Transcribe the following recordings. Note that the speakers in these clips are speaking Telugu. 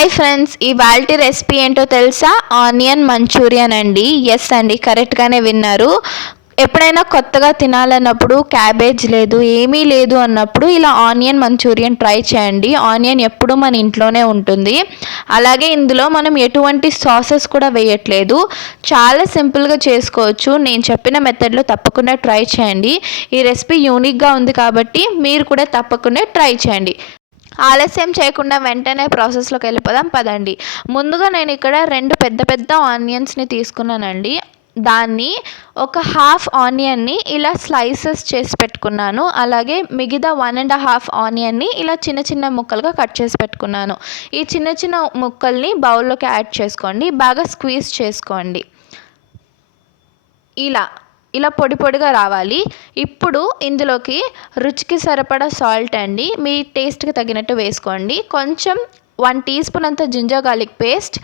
హాయ్ ఫ్రెండ్స్ ఈ ఇవాల్టి రెసిపీ ఏంటో తెలుసా? ఆనియన్ మంచూరియన్ అండి. ఎస్ అండి కరెక్ట్గానే విన్నారు. ఎప్పుడైనా కొత్తగా తినాలన్నప్పుడు క్యాబేజ్ లేదు ఏమీ లేదు అన్నప్పుడు ఇలా ఆనియన్ మంచూరియన్ ట్రై చేయండి. ఆనియన్ ఎప్పుడు మన ఇంట్లోనే ఉంటుంది. అలాగే ఇందులో మనం ఎటువంటి సాసెస్ కూడా వేయట్లేదు. చాలా సింపుల్గా చేసుకోవచ్చు. నేను చెప్పిన మెథడ్లో తప్పకుండా ట్రై చేయండి. ఈ రెసిపీ యూనిక్గా ఉంది కాబట్టి మీరు కూడా తప్పకుండా ట్రై చేయండి. ఆలస్యం చేయకుండా వెంటనే ప్రాసెస్లోకి వెళ్ళిపోదాం. పదండి. ముందుగా నేను ఇక్కడ రెండు పెద్ద పెద్ద ఆనియన్స్ని తీసుకున్నానండి. దాన్ని ఒక హాఫ్ ఆనియన్ని ఇలా స్లైసెస్ చేసి పెట్టుకున్నాను. అలాగే మిగతా వన్ అండ్ హాఫ్ ఆనియన్ని ఇలా చిన్న చిన్న ముక్కలుగా కట్ చేసి పెట్టుకున్నాను. ఈ చిన్న చిన్న ముక్కల్ని బౌల్లోకి యాడ్ చేసుకోండి. బాగా స్క్వీజ్ చేసుకోండి. ఇలా ఇలా పొడి పొడిగా రావాలి. ఇప్పుడు ఇందులోకి రుచికి సరిపడా సాల్ట్ అండి. మీ టేస్ట్కి తగినట్టు వేసుకోండి. కొంచెం వన్ టీ స్పూన్ అంత జింజర్ గార్లిక్ పేస్ట్.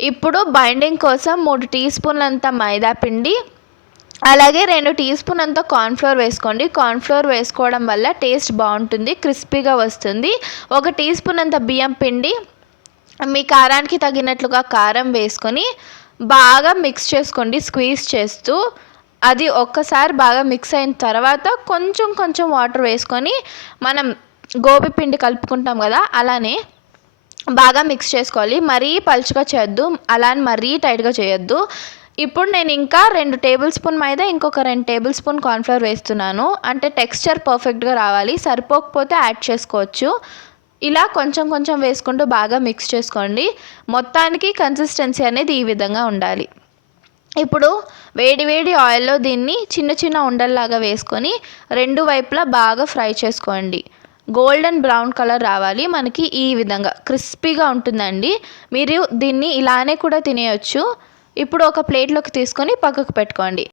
ఇప్పుడు బైండింగ్ కోసం మూడు టీ స్పూన్లంత మైదా పిండి. అలాగే రెండు టీ స్పూన్ అంత కార్న్ఫ్లోర్ వేసుకోండి. కార్న్ఫ్లోర్ వేసుకోవడం వల్ల టేస్ట్ బాగుంటుంది క్రిస్పీగా వస్తుంది. ఒక టీ స్పూన్ అంత బియ్యం పిండి. మీ కారానికి తగినట్లుగా కారం వేసుకొని బాగా మిక్స్ చేసుకోండి స్క్వీజ్ చేస్తూ. అది ఒక్కసారి బాగా మిక్స్ అయిన తర్వాత కొంచెం కొంచెం వాటర్ వేసుకొని మనం గోబి పిండి కలుపుకుంటాం కదా అలానే బాగా మిక్స్ చేసుకోవాలి. మరీ పలుచగా చేయొద్దు అలా అని మరీ టైట్గా చేయొద్దు. ఇప్పుడు నేను ఇంకా రెండు టేబుల్ స్పూన్ మైదా ఇంకొక రెండు టేబుల్ స్పూన్ కార్న్ఫ్లవర్ వేస్తున్నాను. అంటే టెక్స్చర్ పర్ఫెక్ట్గా రావాలి సరిపోకపోతే యాడ్ చేసుకోవచ్చు. ఇలా కొంచెం కొంచెం వేసుకుంటూ బాగా మిక్స్ చేసుకోండి. మొత్తానికి కన్సిస్టెన్సీ అనేది ఈ విధంగా ఉండాలి. ఇప్పుడు వేడి వేడి ఆయిల్లో దీన్ని చిన్న చిన్న ఉండల్లాగా వేసుకొని రెండు వైపులా బాగా ఫ్రై చేసుకోండి. గోల్డెన్ బ్రౌన్ కలర్ రావాలి. మనకి ఈ విధంగా క్రిస్పీగా ఉంటుందండి. మీరు దీన్ని ఇలానే కూడా తినేయచ్చు. ఇప్పుడు ఒక ప్లేట్లోకి తీసుకొని పక్కకు పెట్టుకోండి.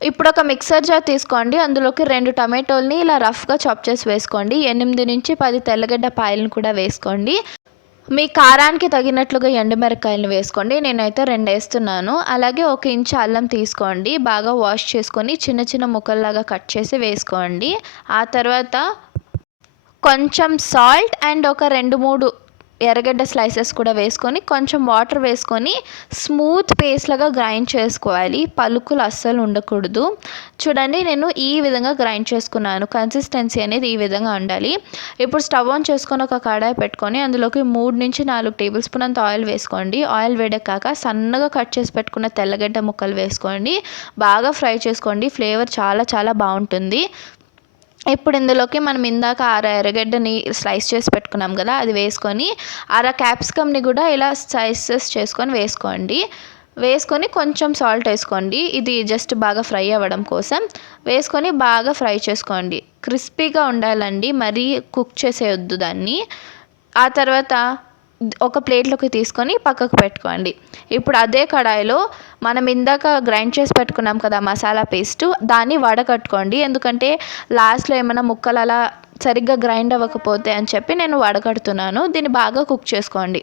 ఇప్పుడు ఒక మిక్సర్ జార్ తీసుకోండి. అందులోకి రెండు టమాటోల్ని ఇలా రఫ్గా చాప్ చేసి వేసుకోండి. ఎనిమిది నుంచి పది తెల్లగడ్డ పాయలను కూడా వేసుకోండి. మీ కారానికి తగినట్లుగా ఎండుమిరకాయలను వేసుకోండి. నేనైతే రెండు వేస్తున్నాను. అలాగే ఒక ఇంచు అల్లం తీసుకోండి. బాగా వాష్ చేసుకొని చిన్న చిన్న ముక్కల్లాగా కట్ చేసి వేసుకోండి. ఆ తర్వాత కొంచెం సాల్ట్ అండ్ ఒక రెండు మూడు ఎర్రగడ్డ స్లైసెస్ కూడా వేసుకొని కొంచెం వాటర్ వేసుకొని స్మూత్ పేస్ట్లాగా గ్రైండ్ చేసుకోవాలి. పలుకులు అస్సలు ఉండకూడదు. చూడండి నేను ఈ విధంగా గ్రైండ్ చేసుకున్నాను. కన్సిస్టెన్సీ అనేది ఈ విధంగా ఉండాలి. ఇప్పుడు స్టవ్ ఆన్ చేసుకొని ఒక కడాయి పెట్టుకొని అందులోకి మూడు నుంచి నాలుగు టేబుల్ స్పూన్ అంత ఆయిల్ వేసుకోండి. ఆయిల్ వేడకాక సన్నగా కట్ చేసి పెట్టుకున్న తెల్లగడ్డ ముక్కలు వేసుకోండి. బాగా ఫ్రై చేసుకోండి. ఫ్లేవర్ చాలా చాలా బాగుంటుంది. ఇప్పుడు ఇందులోకి మనం ఇందాక అర ఎర్రగడ్డని స్లైస్ చేసి పెట్టుకున్నాం కదా అది వేసుకొని అర క్యాప్సికమ్ని కూడా ఇలా స్లైసెస్ చేసుకొని వేసుకోండి. వేసుకొని కొంచెం సాల్ట్ వేసుకోండి. ఇది జస్ట్ బాగా ఫ్రై అవ్వడం కోసం. వేసుకొని బాగా ఫ్రై చేసుకోండి. క్రిస్పీగా ఉండాలండి మరీ కుక్ చేసేయొద్దు దాన్ని. ఆ తర్వాత ఒక ప్లేట్లోకి తీసుకొని పక్కకు పెట్టుకోండి. ఇప్పుడు అదే కడాయిలో మనం ఇందాక గ్రైండ్ చేసి పెట్టుకున్నాం కదా మసాలా పేస్ట్ దాన్ని వడకట్టుకోండి. ఎందుకంటే లాస్ట్లో ఏమైనా ముక్కలు అలా సరిగ్గా గ్రైండ్ అవ్వకపోతే అని చెప్పి నేను వడకడుతున్నాను. దీన్ని బాగా కుక్ చేసుకోండి.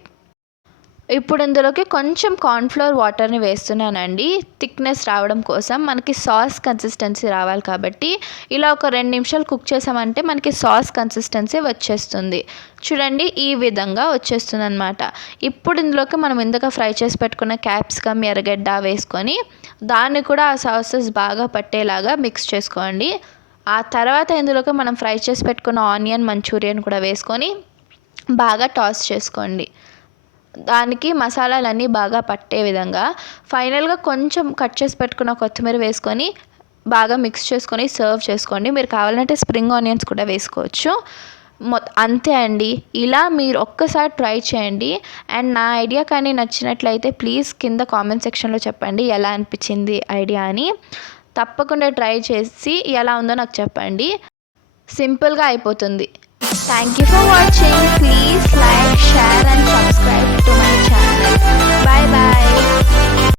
ఇప్పుడు ఇందులోకి కొంచెం కార్న్ఫ్లోర్ వాటర్ని వేస్తున్నానండి. థిక్నెస్ రావడం కోసం మనకి సాస్ కన్సిస్టెన్సీ రావాలి కాబట్టి ఇలా ఒక రెండు నిమిషాలు కుక్ చేసామంటే మనకి సాస్ కన్సిస్టెన్సీ వచ్చేస్తుంది. చూడండి ఈ విధంగా వచ్చేస్తుంది అనమాట ఇప్పుడు ఇందులోకి మనం ఇందాక ఫ్రై చేసి పెట్టుకున్న క్యాప్సికమ్ ఎర్రగడ్డ వేసుకొని దాన్ని కూడా ఆ సాసెస్ బాగా పట్టేలాగా మిక్స్ చేసుకోండి. ఆ తర్వాత ఇందులోకి మనం ఫ్రై చేసి పెట్టుకున్న ఆనియన్ మంచూరియన్ కూడా వేసుకొని బాగా టాస్ చేసుకోండి. దానికి మసాలాలన్నీ బాగా పట్టే విధంగా ఫైనల్గా కొంచెం కట్ చేసి పెట్టుకున్న కొత్తిమీర వేసుకొని బాగా మిక్స్ చేసుకొని సర్వ్ చేసుకోండి. మీరు కావాలంటే స్ప్రింగ్ ఆనియన్స్ కూడా వేసుకోవచ్చు. మొ అంతే అండి. ఇలా మీరు ఒక్కసారి ట్రై చేయండి. అండ్ నా ఐడియా కానీ నచ్చినట్లయితే ప్లీజ్ కింద కామెంట్ సెక్షన్లో చెప్పండి. ఎలా అనిపించింది ఐడియా అని. తప్పకుండా ట్రై చేసి ఎలా ఉందో నాకు చెప్పండి. సింపుల్గా అయిపోతుంది. Thank you for watching. Please like, share and subscribe to my channel. Bye bye.